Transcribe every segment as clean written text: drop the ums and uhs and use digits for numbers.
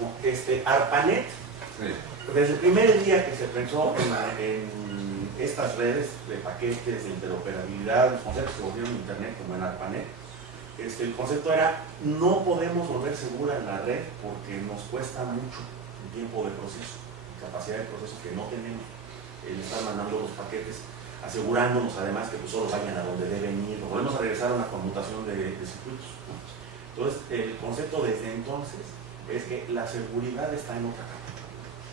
rapidísimo. ARPANET, Sí. desde el primer día que se pensó en estas redes de paquetes, de interoperabilidad, los conceptos que volvieron a Internet, como en ARPANET, el concepto era: no podemos volver segura la red porque nos cuesta mucho el tiempo de proceso, capacidad de proceso que no tenemos, el estar mandando los paquetes, asegurándonos además que pues solo vayan a donde deben ir. Volvemos a regresar a una conmutación de circuitos, ¿no? Entonces, el concepto desde entonces es que la seguridad está en otra capa.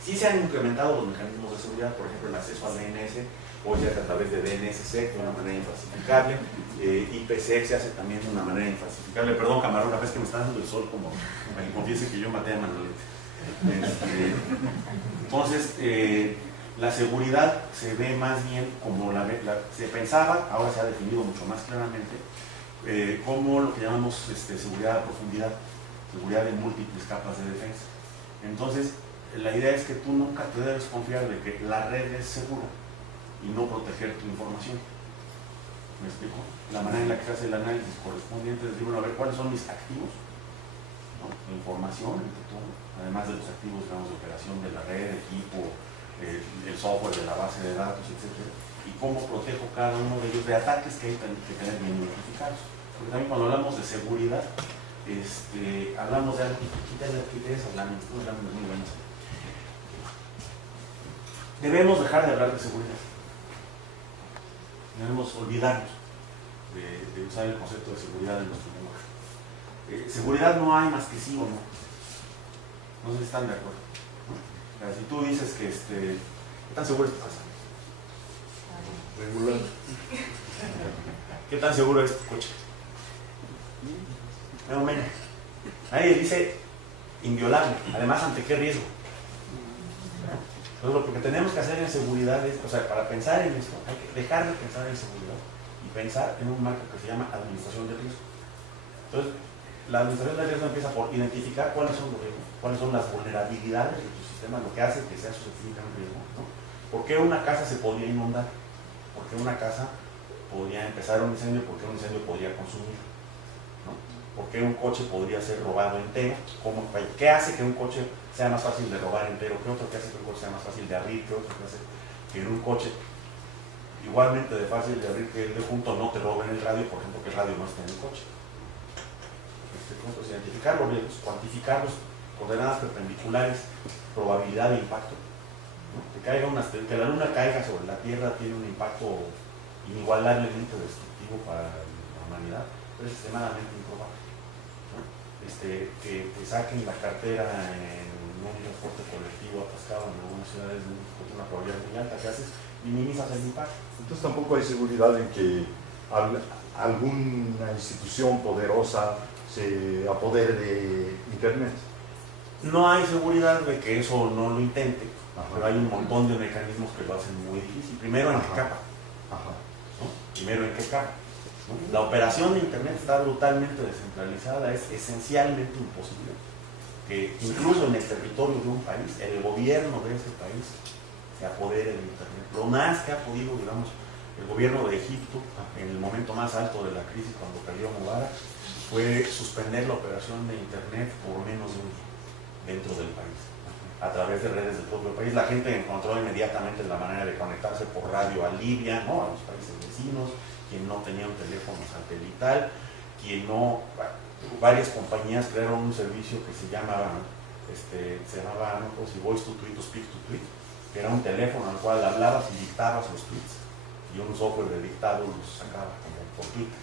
Sí se han incrementado los mecanismos de seguridad, por ejemplo, el acceso al DNS, hoy se hace a través de DNSSEC de una manera infalsificable, IPsec se hace también de una manera infalsificable. Perdón, camarón, la vez que me está dando el sol, como me confiese que yo maté a Manolete. Entonces, la seguridad se ve más bien como se pensaba, ahora se ha definido mucho más claramente, como lo que llamamos seguridad a profundidad, seguridad en múltiples capas de defensa. Entonces, la idea es que tú nunca te debes confiar de que la red es segura y no proteger tu información. ¿Me explico? La manera en la que se hace el análisis correspondiente es decir, bueno, a ver cuáles son mis activos, ¿no? Información, entre todo, además de los activos, digamos, de operación de la red, equipo, el software de la base de datos, etc. Y cómo protejo cada uno de ellos de ataques que hay que tener bien identificados. Porque también cuando hablamos de seguridad, hablamos de algo que es hablando de muy buenas. Debemos dejar de hablar de seguridad. Debemos olvidarnos de usar el concepto de seguridad en nuestro lenguaje. Seguridad no hay más que sí o no. No sé si están de acuerdo, ¿no? O sea, si tú dices que ¿qué tan seguro es tu casa? Regular. ¿Qué tan seguro es tu coche? No, menos. Nadie dice inviolable. Además, ¿ante qué riesgo? Entonces, lo que tenemos que hacer en seguridad es, o sea, para pensar en esto, hay que dejar de pensar en seguridad y pensar en un marco que se llama administración de riesgo. Entonces, la administración de riesgo empieza por identificar cuáles son los riesgos, cuáles son las vulnerabilidades de tu sistema, lo que hace que sea susceptible a un riesgo, ¿no? ¿Por qué una casa se podría inundar? ¿Por qué una casa podría empezar un incendio? ¿Por qué un incendio podría consumir? ¿No? ¿Por qué un coche podría ser robado entero? ¿Qué hace que un coche sea más fácil de robar entero? ¿Qué otro que hace que un coche sea más fácil de abrir? ¿Qué otro que hace que en un coche igualmente de fácil de abrir que el de junto no te roben el radio, por ejemplo, que el radio no esté en el coche? Entonces, identificar los riesgos, cuantificar los coordenadas perpendiculares, probabilidad de impacto, ¿no? Que la luna caiga sobre la Tierra tiene un impacto inigualablemente destructivo para la humanidad, pero es extremadamente improbable, ¿no? Que saquen la cartera en un transporte colectivo atascado en algunas ciudades con una probabilidad muy alta, que haces, minimizas el impacto. Entonces tampoco hay seguridad en que alguna institución poderosa se apodere de Internet. No hay seguridad de que eso no lo intente. Ajá. Pero hay un montón de mecanismos que lo hacen muy difícil. Primero, ¿en qué capa? Ajá. ¿No? Primero, ¿en qué capa? ¿No? La operación de Internet está brutalmente descentralizada, es esencialmente imposible que incluso en el territorio de un país, el gobierno de ese país se apodere de Internet. Lo más que ha podido, digamos, el gobierno de Egipto, en el momento más alto de la crisis, cuando cayó Mubarak, fue suspender la operación de Internet por menos de un día dentro del país, a través de redes del propio país. La gente encontró inmediatamente la manera de conectarse por radio a Libia, ¿no? A los países vecinos, quien no tenía un teléfono satelital, quien no... Varias compañías crearon un servicio que se llamaba, no sé si Voice to Tweet o Speak to Tweet, que era un teléfono al cual hablabas y dictabas los tweets, y un software de dictado los sacaba como por Twitter,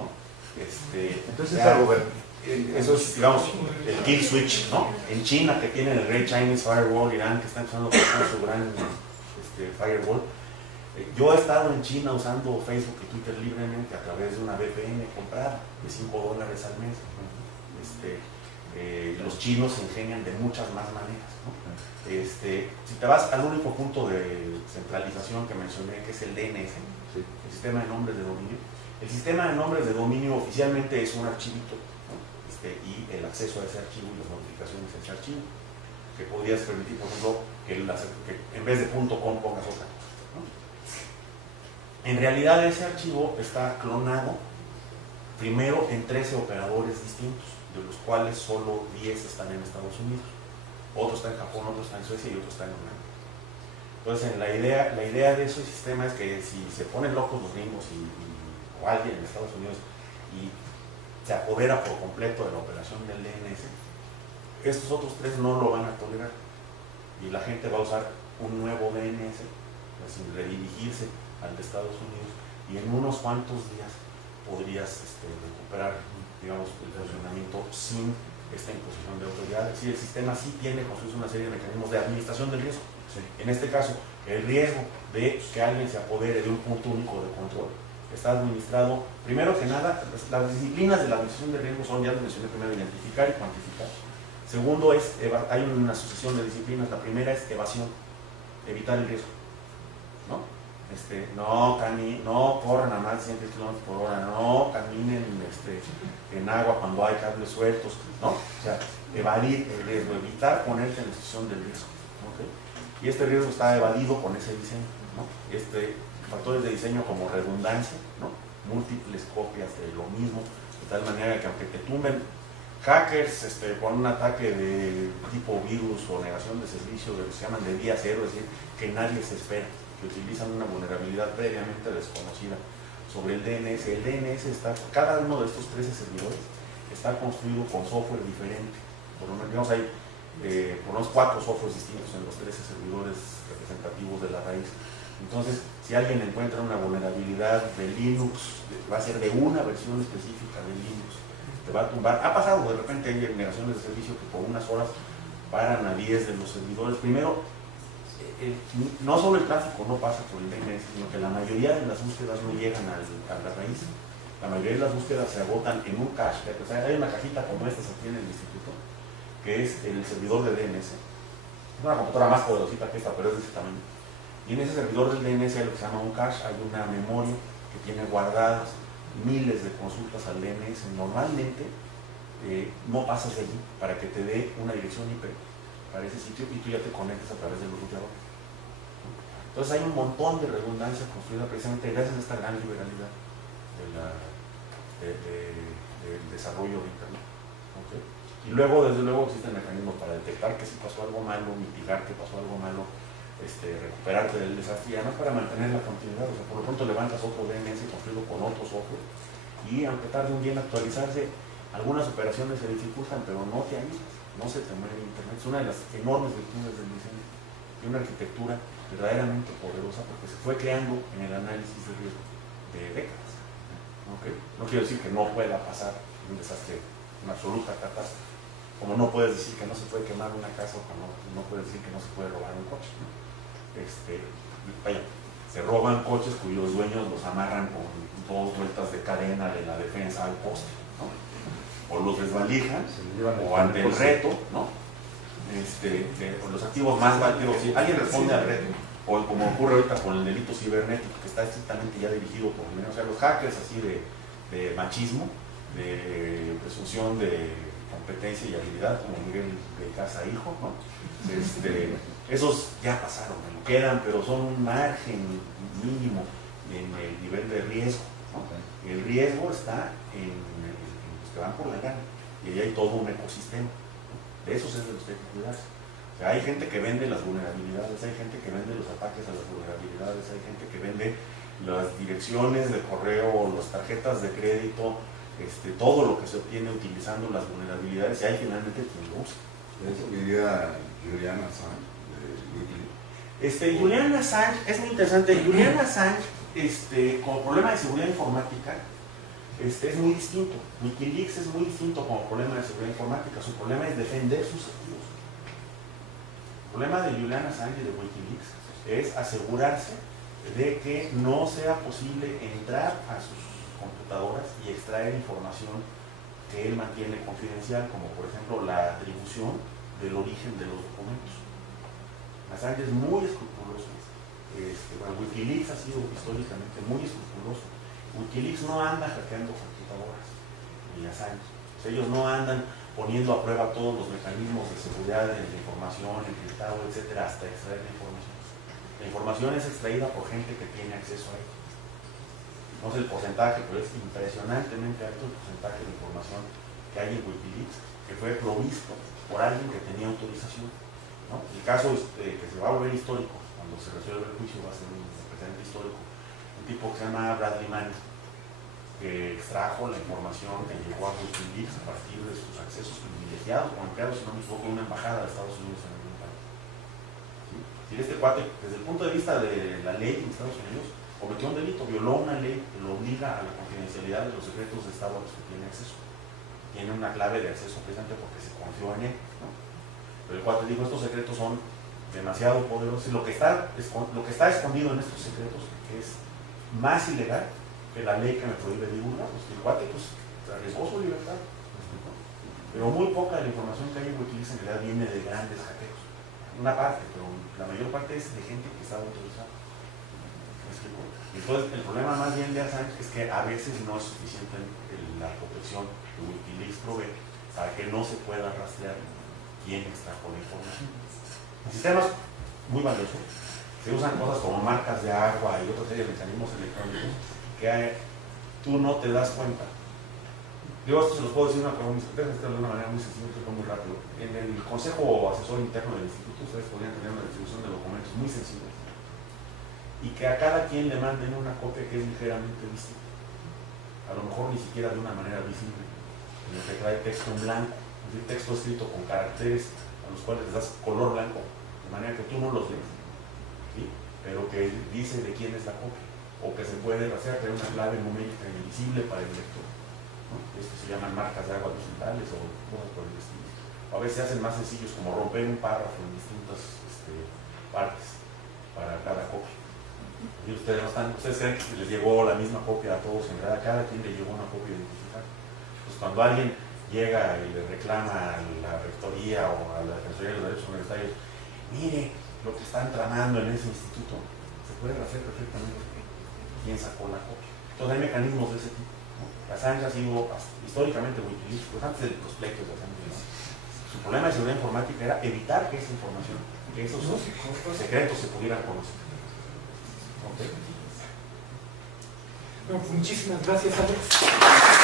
¿no? Entonces algo eso es, digamos, el kill switch, ¿no? En China, que tienen el Great Chinese Firewall, Irán, que está empezando a usar su gran firewall. Yo he estado en China usando Facebook y Twitter libremente a través de una VPN comprada de $5 al mes. Los chinos se ingenian de muchas más maneras, ¿no? Si te vas al único punto de centralización que mencioné, que es el DNS, ¿sí? El sistema de nombres de dominio. El sistema de nombres de dominio oficialmente es un archivito, ¿no? Y el acceso a ese archivo y las notificaciones a ese archivo, que podrías permitir, por ejemplo, que en vez de .com pongas otra cosa, ¿no? En realidad ese archivo está clonado primero en 13 operadores distintos. de los cuales solo 10 están en Estados Unidos. Otro está en Japón, otro está en Suecia y otro está en Holanda. Entonces, la idea de ese sistema es que si se ponen locos los gringos o alguien en Estados Unidos y se apodera por completo de la operación del DNS, estos otros tres no lo van a tolerar y la gente va a usar un nuevo DNS sin redirigirse al de Estados Unidos, y en unos cuantos días podrías recuperar, digamos, el funcionamiento sin esta imposición de autoridad. Es decir, el sistema sí tiene construido una serie de mecanismos de administración del riesgo. Sí. En este caso, el riesgo de que alguien se apodere de un punto único de control está administrado, primero que nada, las disciplinas de la administración de riesgo son, ya lo mencioné primero, identificar y cuantificar. Segundo, hay una sucesión de disciplinas. La primera es evasión, evitar el riesgo. No corran a más de 100 km por hora, no caminen en agua cuando hay cables sueltos, ¿no? O sea, evadir el riesgo, evitar ponerte en la situación del riesgo. ¿Okay? Y este riesgo está evadido con ese diseño, ¿no? Factores de diseño como redundancia, ¿no? Múltiples copias de lo mismo, de tal manera que aunque te tumben hackers con un ataque de tipo virus o negación de servicio, de lo que se llaman de día cero, es decir, que nadie se espera, que utilizan una vulnerabilidad previamente desconocida sobre el DNS. El DNS cada uno de estos 13 servidores está construido con software diferente. Por lo menos hay por unos 4 softwares distintos en los 13 servidores representativos de la raíz. Entonces, si alguien encuentra una vulnerabilidad de Linux, va a ser de una versión específica de Linux, te va a tumbar. Ha pasado, de repente hay negaciones de servicio que por unas horas paran a 10 de los servidores. Primero, no solo el tráfico no pasa por el DNS, sino que la mayoría de las búsquedas no llegan a la raíz. La mayoría de las búsquedas se agotan en un cache. O sea, hay una cajita como esta aquí en el instituto, que es el servidor de DNS. Es una computadora más poderosita que esta, pero es de ese tamaño. Y en ese servidor del DNS hay lo que se llama un cache, hay una memoria que tiene guardadas miles de consultas al DNS. Normalmente no pasas de allí para que te dé una dirección IP para ese sitio y tú ya te conectes a través del ruteador. Entonces hay un montón de redundancia construida precisamente gracias a esta gran liberalidad del desarrollo de Internet. ¿Okay? Y luego, desde luego, existen mecanismos para detectar que si pasó algo malo, mitigar que pasó algo malo, recuperarte del desastre y además para mantener la continuidad. O sea, por lo pronto levantas otro DNS construido con otro software y aunque tarde un día en actualizarse, algunas operaciones se dificultan, pero no te aíslas, no se te muere Internet. Es una de las enormes virtudes del diseño y una arquitectura verdaderamente poderosa porque se fue creando en el análisis de riesgo de décadas. ¿Okay? No quiero decir que no pueda pasar un desastre, una absoluta catástrofe, como no puedes decir que no se puede quemar una casa o como no puedes decir que no se puede robar un coche, ¿no? Se roban coches cuyos dueños los amarran con 2 vueltas de cadena de la defensa al poste, ¿no? O los desvalijan, o ante el reto, ¿no? Los activos más válidos, si alguien responde al reto, o como ocurre ahorita con el delito cibernético, que está estrictamente ya dirigido por lo menos, o sea, los hackers así de machismo, de presunción de competencia y habilidad, como Miguel de Casa Hijo, ¿no? Esos ya pasaron, quedan, pero son un margen mínimo en el nivel de riesgo, ¿no? El riesgo está en los que van por la gana, y ahí hay todo un ecosistema, ¿no? De esos es de los que hay que cuidarse. O sea, hay gente que vende las vulnerabilidades, hay gente que vende los ataques a las vulnerabilidades, hay gente que vende las direcciones de correo, las tarjetas de crédito, todo lo que se obtiene utilizando las vulnerabilidades, y hay finalmente quien lo usa. Eso diría Julian Assange. Julian Assange es muy interesante. Julian Assange, como problema de seguridad informática, es muy distinto. Wikileaks es muy distinto como problema de seguridad informática. Su problema es defender sus activos. El problema de Julian Assange y de Wikileaks es asegurarse de que no sea posible entrar a sus computadoras y extraer información que él mantiene confidencial, como por ejemplo la atribución del origen de los documentos. Assange es muy escrupuloso. Wikileaks ha sido históricamente muy escrupuloso. Wikileaks no anda hackeando computadoras, ni Assange. O sea, ellos no andan poniendo a prueba todos los mecanismos de seguridad de la información, encriptado, etcétera, hasta extraer la información. La información es extraída por gente que tiene acceso a ella. No sé el porcentaje, pero es impresionantemente alto el porcentaje de información que hay en Wikileaks que fue provisto por alguien que tenía autorización, ¿no? El caso que se va a volver histórico, cuando se resuelva el juicio va a ser un precedente histórico. Un tipo que se llama Bradley Manning, que extrajo la información que llegó a Wikileaks a partir de sus accesos privilegiados o empleados, si no me equivoco, una embajada de Estados Unidos en algún país. ¿Sí? Si este cuate, desde el punto de vista de la ley en Estados Unidos, cometió un delito, violó una ley que lo obliga a la confidencialidad de los secretos de Estado a los que tiene acceso. Tiene una clave de acceso precisamente porque se confió en él, ¿no? Pero el cuate dijo, estos secretos son demasiado poderosos y lo que está escondido en estos secretos es más ilegal que la ley que me prohíbe divulgarlos. El cuate pues arriesgó su libertad, ¿no? Pero muy poca de la información que hay en Wikileaks en realidad viene de grandes hackeos. Una parte, pero la mayor parte es de gente que está autorizada. ¿Me explico? Entonces el problema más bien de Assange es que a veces no es suficiente la protección que Wikileaks provee para que no se pueda rastrear quién extrajo la información. Sistemas muy valiosos, se usan cosas como marcas de agua y otra serie de mecanismos electrónicos que tú no te das cuenta. Yo esto se los puedo decir de una manera muy sencilla, muy rápido. En el Consejo Asesor Interno del Instituto ustedes podrían tener una distribución de documentos muy sencillos y que a cada quien le manden una copia que es ligeramente visible, a lo mejor ni siquiera de una manera visible, en el que trae texto en blanco, es decir, texto escrito con caracteres a los cuales les das color blanco, de manera que tú no los lees, ¿sí? Pero que dice de quién es la copia, o que se puede hacer una clave numérica invisible para el lector, ¿no? Esto se llaman marcas de agua digitales o cosas por el estilo. O a veces se hacen más sencillos como romper un párrafo en distintas partes para cada copia. Y ustedes creen que les llegó la misma copia a todos, en realidad a cada quien le llegó una copia identificada. Pues cuando alguien llega y le reclama a la rectoría o a la Defensoría de los Derechos Universitarios, mire lo que están tramando en ese instituto, se puede hacer perfectamente quién sacó la copia. Entonces hay mecanismos de ese tipo, ¿no? Assange ha sido históricamente Wikileaks, pues antes de los pleitos de Assange, ¿no? Su problema de seguridad informática era evitar que esa información, que esos secretos se pudieran conocer. Okay. Bueno, pues muchísimas gracias, Alex.